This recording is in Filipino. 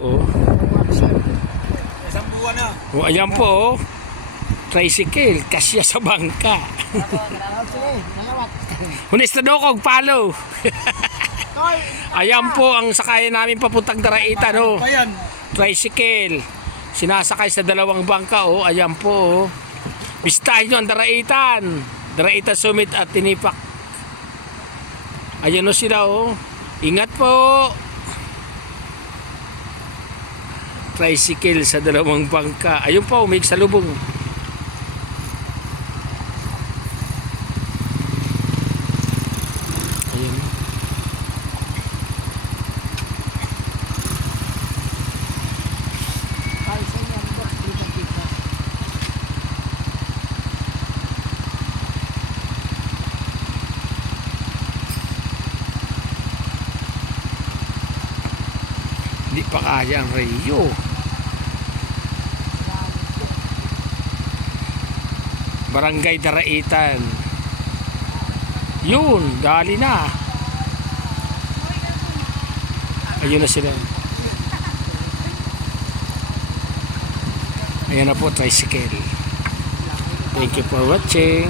Oh. Isang buwan na. Oh, ayan po, oh. Tricycle, kasya sa bangka. Hunis na daw kong palo. Ayan po ang sakayan namin papuntang Daraitan, oh. Pa yan. Tricycle. Sinasakay sa dalawang bangka, oh. Ayan po, oh. Bistahin nyo ang Daraitan. Daraitan Summit at Tinipak. Ayan o sila, oh. Ingat po. Tricycle sa dalawang bangka. Ayun po, may salubong. Ayun. Hindi pa kaya ang Rio. Barangay Daraitan. Yun, dali na. Ayun na sila. Ayan na po, tricycle. Thank you for watching.